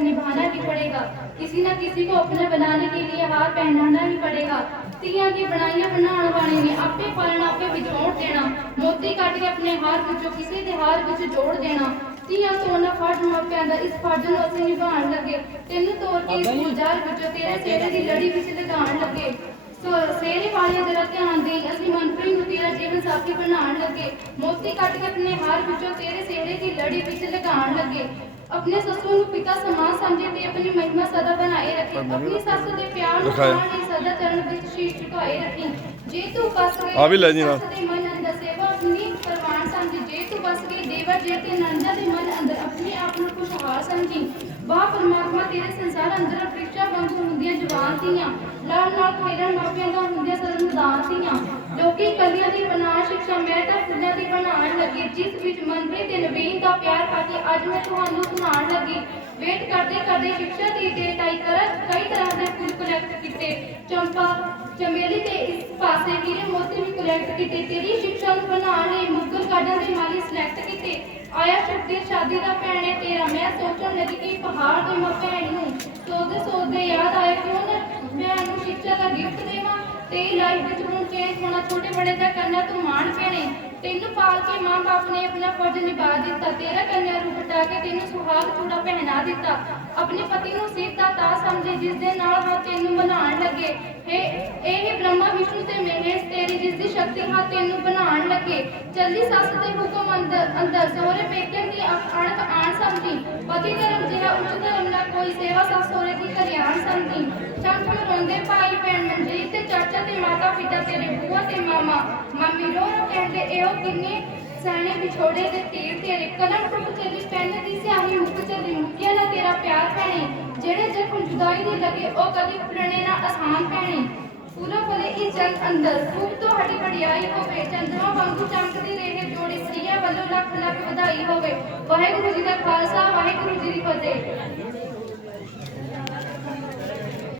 निभाना ही पड़ेगा किसी न किसी को अपना बनाने के लिए हार पहनाना ही पड़ेगा ਧੀਆਂ ਦੀ ਬਣਾਈਆਂ ਬਣਾਉਣ ਵਾਲੇ ਨੇ ਆਪੇ ਪਾਲਣਾ ਆਪੇ ਵਿਛੋੜ ਦੇਣਾ ਮੋਤੀ ਕੱਢ ਕੇ ਆਪਣੇ ਹਾਰ ਵਿੱਚੋਂ ਕਿਸੇ ਦੇ ਹਾਰ ਵਿੱਚ ਜੋੜ ਦੇਣਾ ਧੀਆਂ ਤੋਂ ਨਾ ਫਰਜ਼ ਮਾਪਿਆਂ ਦਾ ਇਸ ਫਰਜ਼ ਨੂੰ ਅਸੀਂ ਨਿਭਾਉਣ ਲੱਗੇ ਤੈਨੂੰ ਤੋਰ ਕੇ ਇਸ ਗੁਜ਼ਾਰ ਵਿੱਚੋਂ ਤੇਰੇ ਸਿਹਰੇ ਦੀ ਲੜੀ ਵਿੱਚ ਲਗਾਉਣ ਲੱਗੇ ਸੋ ਸੇਰੇ ਵਾਲਿਆਂ ਦਾ ਧਿਆਨ ਦੇ ਅਸੀਂ ਮਨਪ੍ਰੀਤ ਨੂੰ ਤੇਰਾ ਜੀਵਨ ਸਾਥੀ ਬਣਾਉਣ ਲੱਗੇ ਮੋਤੀ ਕੱਟ ਕੇ ਆਪਣੇ ਹਾਰ ਵਿੱਚੋਂ ਤੇਰੇ ਲੜੀ ਵਿੱਚ ਲਗਾਉਣ ਲੱਗੇ। ਆਪਣੇ ਸੱਸੂ ਨੂੰ ਪਿਤਾ ਸਮਾਨ ਸਮਝੇ ਤੇ ਆਪਣੀ ਮਹਿਮਾ ਸਦਾ ਬਣਾਏ ਰੱਖੀ। ਆਪਣੀ ਸੱਸ ਦੇ ਪਿਆਰ ਨੂੰ ਸਦਾ ਚਰਨ ਵਿੱਚ ਸ਼ੀਸ਼ ਝੁਕਾਏ ਰੱਖੀ। ਜੇ ਤੂੰ ਬਸ ਗਈ ਆ ਵੀ ਲੈ ਜੀ। ਸੱਸ ਦੇ ਮਨ ਅੰਦਰ ਸੇਵਾ ਆਪਣੀ ਪ੍ਰਵਾਨ ਸਮਝੀ। ਜੇ ਤੂੰ ਬਸ ਗਈ ਦੇਵਰ ਜੇ ਤੇ ਨੰਦਾ ਦੇ ਮਨ ਅੰਦਰ ਆਪਣੇ ਆਪ ਨੂੰ ਖੁਸ਼ਹਾਲ ਸਮਝੀ। ਵਾਹ ਪਰਮਾਤਮਾ ਤੇਰੇ ਸੰਸਾਰ ਅੰਦਰ ਪ੍ਰਿਕਸ਼ਾ ਵਾਂਗੂ ਹੁੰਦੀਆਂ ਜਵਾਨ ਧੀਆਂ। ਲਾਲ ਨਾਲ ਖੇਡਣ ਮਾਪਿਆਂ ਦਾ ਹੁੰਦੀਆਂ ਸਰਮਦਾਨ ਧੀਆਂ। ਲੋਕੀ ਕਲੀਆਂ ਦੀ ਬਣਾ ਸਿੱਖਿਆ ਮੈਂ ਤਾਂ ਫੁੱਲਾਂ ਦੀ ਬਣਾਉਣ ਲੱਗੀ। ਜਿਸ ਵਿੱਚ ਤੇ ਦਾ ਪਿਆਰ ਪਾ ਕੇ ਅੱਜ ਮੈਂ ਤੁਹਾਨੂੰ ਸੁਣਾਉਣ ਲੱਗੀ ਵੇਟ ਕਰਦੇ ਕਰਦੇ ਸਿੱਖਿਆ ਦੀ ਤੇ ਟਾਈ ਕਈ ਤਰ੍ਹਾਂ ਦੇ ਫੁੱਲ ਕਲੈਕਟ ਕੀਤੇ। ਚੰਪਾ, ਚਮੇਲੀ ਤੇ ਇਸ ਪਾਸੇ ਹੀਰੇ ਮੋਤੀ ਵੀ ਕਲੈਕਟ ਕੀਤੇ। ਤੇਰੀ ਸਿੱਖਿਆ ਨੂੰ ਬਣਾਉਣ ਲਈ ਮੁੱਗਲ ਗਾਰਡਨ ਦੇ ਮਾਲੀ ਸਿਲੈਕਟ ਕੀਤੇ। ਆਇਆ ਛੁੱਟੀ ਸ਼ਾਦੀ ਦਾ ਭੈਣੇ ਤੇਰਾ। ਮੈਂ ਸੋਚਣ ਲੱਗੀ ਕਿ ਪਹਾੜ ਦੀ ਮਾਂ ਭੈਣ ਨੂੰ। ਸੋਚਦੇ ਸੋਚਦੇ ਯਾਦ ਆਇਆ ਕਿਉਂ ਨਾ ਮੈਂ ਉਹਨੂੰ ਸਿੱਖਿਆ ਦਾ ਗਿਫਟ ਦੇਵਾਂ ਤੇਰੀ ਲਾਈਫ ਵਿੱਚ ਹੁਣ ਚੇਂਜ ਹੋਣਾ ਛੋਟੇ ਬੜੇ ਦਾ ਕਰਨਾ ਤੂੰ ਮਾਣ ਭੈਣੇ। ਤੈਨੂੰ ਪਾਲ ਕੇ ਮਾਂ ਬਾਪ ਨੇ ਆਪਣਾ ਫਰਜ਼ ਨਿਭਾ ਦਿੱਤਾ। ਤੇਰਾ ਕੰਨਿਆ ਰੂਪ ਹਟਾ ਕੇ ਤੈਨੂੰ ਸੁਹਾਗ ਚੂੜਾ ਪਹਿਨਾ ਦਿੱਤਾ। ਆਪਣੇ ਪਤੀ ਨੂੰ ਸਿਰ ਦਾ ਤਾਜ ਸਮਝੇ ਜਿਸ ਦੇ ਨਾਲ ਹਾਂ ਤੈਨੂੰ ਬਣਾਉਣ ਲੱਗੇ। ਇਹ ਇਹ ਬ੍ਰਹਮਾ ਵਿਸ਼ਨੂੰ ਤੇ ਮਹੇਸ਼ ਤੇਰੀ ਜਿਸ ਦੀ ਸ਼ਕਤੀ ਹਾਂ ਤੈਨੂੰ ਬਣਾਉਣ ਲੱਗੇ। ਜਲਦੀ ਸੱਸ ਦੇ ਹੁਕਮ ਅੰਦਰ ਅੰਦਰ। ਸਹੁਰੇ ਪੇਕਿਆਂ ਦੀ ਅਣ- ਅਣਖ ਆਣ ਸਮਝੀ। ਪਤੀ ਧਰਮ ਜਿਹਾ ਉੱਚ ਧਰਮ ਨਾ ਕੋਈ ਸੇਵਾ ਸੱਸ ਸਹੁਰੇ ਦੀ ਕਲਿਆਣ ਸਮਝੀ। ਛਮ ਰੋਂਦੇ ਭਾਈ ਭੈਣ ਮਨਜੀਤ ਤੇ ਤੇਰੇ ਬੂਆ ਤੇ ਮਾਮਾ। ਮੰਮੀ ਰੋ ਰੋ ਕਹਿੰਦੇ, ਇਹੋ ਕਿੰਨੇ ਸਹਿਣੇ ਵਿਛੋੜੇ ਦੇ ਤੀਰ ਤੇਰੇ। ਕਲਮ ਟੁੱਟ ਚੱਲੀ, ਪੈਨ ਦੀ ਸਿਆਹੀ ਮੁੱਕ ਚੱਲੀ ਮੁੱਕਿਆ ਨਾ ਤੇਰਾ ਪਿਆਰ ਭੈਣੇ। ਜਿਹੜੇ ਜ਼ਖਮ ਜੁਦਾਈ ਦੇ ਲੱਗੇ, ਉਹ ਕਦੇ ਫੁੱਲਣੇ ਨਾ ਆਸਾਨ ਭੈਣੇ। ਪੂਰਾ ਫਲੇ ਇਸ ਜੰਗ ਅੰਦਰ ਖੂਬ ਤੋਂ ਹਟੀ ਵਡਿਆਈ ਹੋਵੇ, ਚੰਦਰਮਾ ਵਾਂਗੂ ਚਮਕਦੀ ਰਹੇ, ਜੋੜੀ ਪ੍ਰਿਆ ਵੱਲੋਂ ਲੱਖ ਲੱਖ ਵਧਾਈ ਹੋਵੇ। ਵਾਹਿਗੁਰੂ ਜੀ ਦਾ ਖਾਲਸਾ, ਵਾਹਿਗੁਰੂ